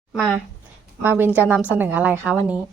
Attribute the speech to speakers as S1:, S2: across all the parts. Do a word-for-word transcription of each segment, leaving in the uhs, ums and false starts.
S1: มา มาวินจะนำเสนออะไรคะวันนี้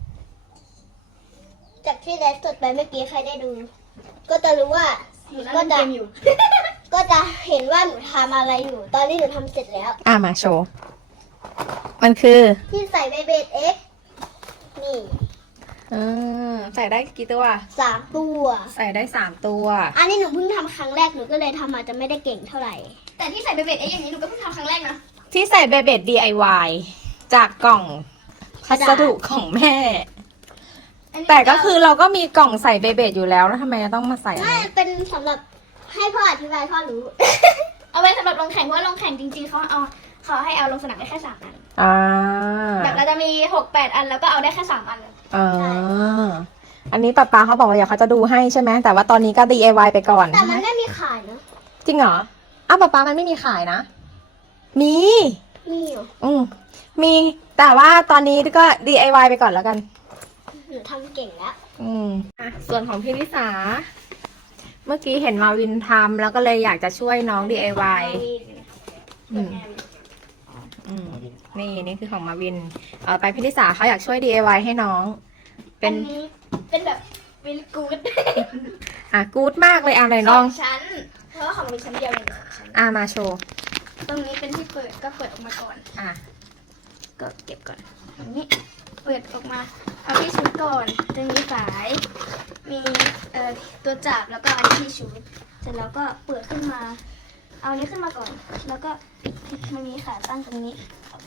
S2: จากที่ไลฟ์สดไปเมื่อกี้ใครได้ดู ก็จะรู้ว่า
S3: หนูนั่ง
S2: ก็
S3: เล่น
S2: จะ
S3: เกมอยู่
S2: ก็จะเห็นว่าหนูทำอะไรอยู่ ตอนนี้หนูทำเสร็จแล้ว
S1: อ่ามาโชว์ มันคือ
S2: ที่ใส่เบเบดเอ็กนี่
S1: อืมใส่ได้กี่ตัว
S2: สามตัว
S1: ใส่ได้สามตัว
S2: อันนี้หนูเพิ่งทำครั้งแรกหนูก็เลยทำอาจจะไม่ได้เก่งเท่าไหร่
S3: แต่ที่ใส่เบเบ็ดเอ๊ะอย่างนี้หนูก็เพิ่งทำครั้งแรกนะ
S1: ที่ใส่เบเบ็ด ดี ไอ วาย จากกล่องพัสดุของแม่
S3: อันนี้
S1: แต่ก็คือเราก็มีกล่องใส่เบเบ็ดอยู่แล้วแล้วทำไมต้องมาใส่อัน
S2: ไม่
S1: นี้
S2: เป็นสำหรับให้พ่ออธิบายพ่อรู้
S3: เอาไว้สำหรับลงแข่งเพราะว่าลงแข่งจริงๆเขาเอาเขาให้เอาลงสนามได้แค่สามอัน
S1: อ่า
S3: แบบเราจะมีหกแปดอันแล้วก็เอาได้แค่สามอันเลย
S1: อ่าอันนี้ป๊าป๊าเขาบอกว่าเดี๋ยวเขาจะดูให้ใช่ไหมแต่ว่าตอนนี้ก็ ดี ไอ วาย ไปก่อน
S2: แต่มันไม่มีขายนะ
S1: จริงเหรออ้าวป๊าป๊ามันไม่มีขายนะ มี
S2: มีอยู่
S1: อืมมีแต่ว่าตอนนี้ก็ ดี ไอ วาย ไปก่อนแล้วกัน
S2: หนูทำเก่งแล้ว
S1: อืมอ่ะส่วนของพี่ลิสา เมื่อกี้เห็นมาวินทำแล้วก็เลยอยากจะช่วยน้อง ดี ไอ วาย อืม อืมนี่นี่คือของมาวินเอ่อไปพี่ลิสาเขาอยากช่วย ดี ไอ วาย ให้น้อง เป็
S3: เป็น นนี้เป็นแบบเวลกูด
S1: อ่ะกู๊ดมากเลยอ่ะไหน
S3: ส
S1: ล
S3: อ
S1: อง
S3: งชั้น เพราะว่าของมีชั้นเดียวเลยสองชั้น
S1: อ่ะมาโชว์
S3: ตรงนี้เป็นที่เปิดก็เปิดออกมาก่อน
S1: อ่ะ
S3: ก็เก็บก่อนตรงนี้เปิดออกมาเอาที่ชุดก่อนจะมีสาย มีเอ่อตัวจับแล้วก็อันนี้ที่ชุดเสร็จแล้วก็เปิดขึ้นมา เอาอันนี้ขึ้นมาก่อน แล้วก็มันมีขาตั้งตรงนี้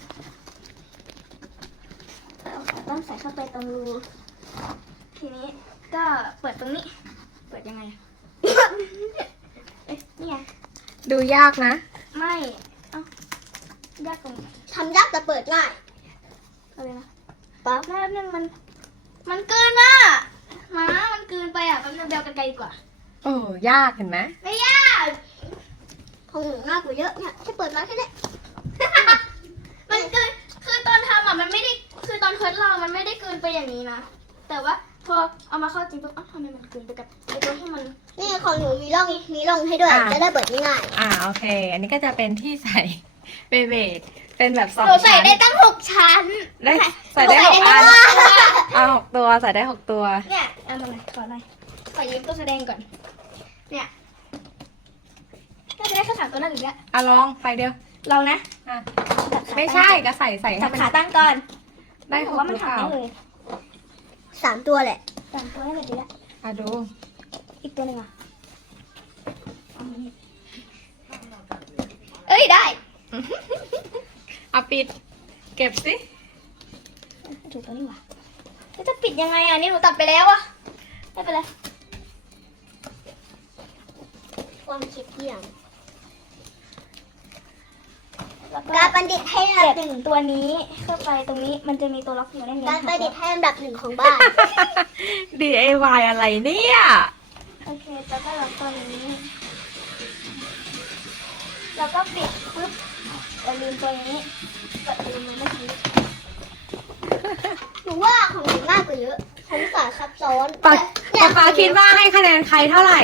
S3: เอาขาตั้งใส่เข้าไปตรงรูทีนี้ก็เปิดตรงนี้ เปิดยังไงอะ เอ๊ะนี่ไง
S1: ดูยากนะ
S3: ไม่เอ้ายากตรงไหน
S2: ทำยากแต่เปิดง่าย
S3: อะไรนะ
S2: ปั๊บ
S3: แป๊บนึงมัน มันเกินอ่ะหมามันเกินไปอ่ะแป๊บนึงเดากันไกลดีกว่า
S1: โอ้ยากเห็นไหม
S3: ไม่ยาก
S2: ของหนูง่ายกว่าเยอะเนี่ยแค่เปิดมาแค่นี้
S3: มันเกิน คือตอนทำอ่ะมันไม่ได้ คือตอนทดลองมันไม่ได้เกินไปอย่างนี้นะ แต่ว่าพอเอามาเข้าจริงปุ๊บอ้าวทำไมมันเกินไปกับไอ้ตัวที่มัน
S2: นี่ของหนูมีร่องมีร่องให้ด้วย
S1: อ่ะ
S2: จะได้เปิดง่าย
S1: อ่าโอเค อันนี้ก็จะเป็นที่ใส่ เบเบ็ดเป็นแบบสอง
S3: หนูใส่
S1: ชั้น
S3: ได้ตั้งหกชั้น
S1: ได้ใส่ได้หกอัน
S3: หนูใส่ได้
S1: เอาหกตัวใส่ได้หกตัว
S3: เนี่ยเอามาหน่อยขอหน่อยขอยืมตัวแสดงก่อน เนี่ยน่าจะได้แค่สามตัวนั่นหรือเนี่ย
S1: อ่ะลองไปเดียว
S3: ลองนะ
S1: อ่ะไม่ใช่ก็ใส่ใส่
S3: จั
S1: ให้
S3: บ
S1: มัน
S3: ขาตั้งก่อน
S1: ได้ห
S3: ผม
S1: ก
S3: ว่า
S1: ห
S3: มัน
S1: รือเป
S3: ทำ
S1: ล่า
S3: ได้เลย
S2: ๆสามตัวแหละ
S3: สามตัวได้เลยดีละ
S1: อ่ะดู
S3: อีกตัวหนึ่งอ่ะเอามานี่เอ้ยได้
S1: เอาปิด เก็บสิ
S3: ถูกตัวนี้ว่ะแล้วจะปิดยังไงอ่ะนี่หนูตัดไปแล้วอ่ะไม่เป็นไร
S2: ความคิดเที่ยง
S3: แล้วก็
S2: การบัณฑิตให้อันดั
S3: เก็
S2: บบ หนึ่ง
S3: ตัวนี้เข้าไปตรงนี้มันจะมีตัวล็อกอยู่ในนี้
S2: การบัณฑิตให้อันดับหนึ่งของบ้าน
S1: ดี ไอ วาย อะไรเนี่ย
S3: โอเคแล้วก็ล็อกตัวนี้แล้วก็ปิดปุ๊บอย่าลืมตัวนี้กดลืมมันเมื่อกี้
S2: หนูว่าของหนูง่ายกว่าเยอะของสายซับซ้อน
S1: ปา
S2: เนี่ย
S1: ปาคิดว่าให้คะแนนใครเท่าไหร่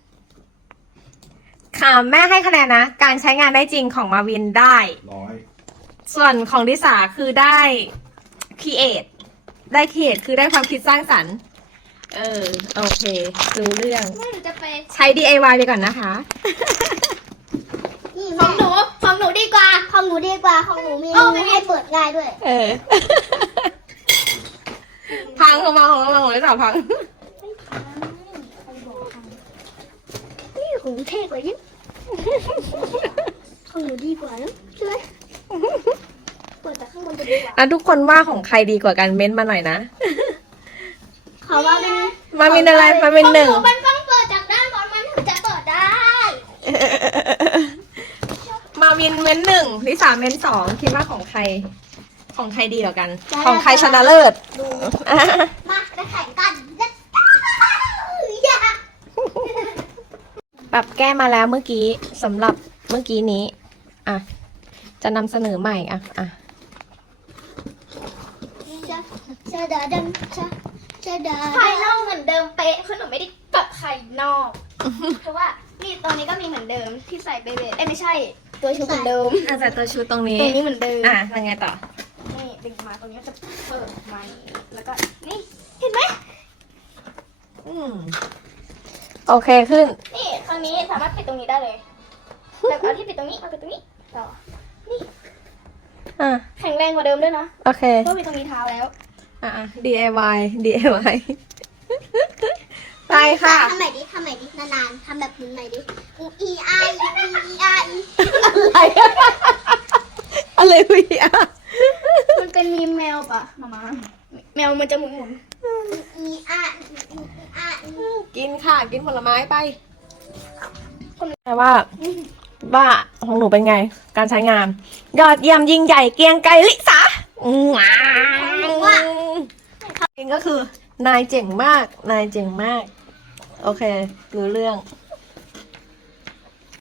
S1: ค่ะแม่ให้คะแนนนะ การใช้งานได้จริงของมาวินได้
S4: ร้อย
S1: ส่วนของดิสาคือได้ค r ีเอทได้ค r ีเอทคือได้ความคิดสร้างสรรค์ เออ โอเครู้เรื่อง
S3: แม่หนูจะไป
S1: ใช้ ดี ไอ วาย ไปก่อนนะคะ
S2: นี่
S3: ข
S2: แม่
S3: องหนูของหนูดีกว่า
S2: ของหนูดีกว่าของหนูมี
S3: โอ้ไม่
S2: ให้เปิดง่ายด้วย
S1: เออ พังของมาของเราของดิสาพัง
S2: นี่ของหนูเท่กว่าเยอะของหนูดีกว่านะใช่ไหม
S3: เปิดจากข้างบนจะดีกว่า
S1: อ่ะทุกคนว่าของใครดีกว่ากันเม้นต์มาหน่อยนะ
S2: ขอว่าเป็น
S1: มาวินอะไรมาวินหนึ่ง
S3: ของหนูมันต้องเปิดจากด้านบนมันถึงจะเปิดได้
S1: มาวินเม้นหนึ่งลิสาเม้นสองคิดว่าของใคร ของใครดีกว่ากัน ของใครชนะเลิศ
S2: ดูมาไปแข่งกันอย่า
S1: ปรับแก้มาแล้วเมื่อกี้สำหรับเมื่อกี้นี้ อ่ะ จะนำเสนอใหม่อ่ะอ่ะ
S2: จะจะดาดังจะจะดา
S3: ภายนอกเหมือนเดิมเป๊ะคือหนูไม่ได้ปรับภายนอก เพราะว่านี่ตอนนี้ก็มีเหมือนเดิมที่ใส่เบเบเอ้ยไม่ใช่ ตัวชุดเหมือนเดิม
S1: อ่ะใส่ตัวชุดตรงนี้
S3: ตัวนี้เหมือนเดิม
S1: อ่ะยังไงต่อ
S3: ดึงมาตรงนี้มันจะเปิดมาอย่างนี้แล้วก็นี่เห็นไหม
S1: อืมโอเคขึ้น
S3: นี่ครั้งนี้สามารถปิดตรงนี้ได้เลยแต่เอาที่ปิดตรงนี้มาปิดตรงนี้ต่อนี่
S1: อ่ะ
S3: แข็งแรงกว่าเดิมด้วยนะ
S1: โอเค
S3: เพราะมีตรงนี้เท้าแล้ว
S1: อ่ะ ดี ไอ วาย ดี ไอ วาย ไปค่ะ
S2: ทำใหม่ดิทำใหม่ดินานๆทำแบบนี้ใหม่ดิอูอีไออูอีไอ
S1: อะไรอะอะไรวีอ่ะ
S3: มันเป็นมีแมวปะมามาแมวมันจะหมุนหมุน
S2: อีไออูอีไอ
S1: กินค่ะ กินผลไม้ไปแปลว่าว่าของหนูเป็นไง การใช้งาน ยอดเยี่ยมยิ่งใหญ่เกรียงไกรลิสาว้าวเองก็คือ นายเจ๋งมาก นายเจ๋งมาก โอเครู้เรื่อง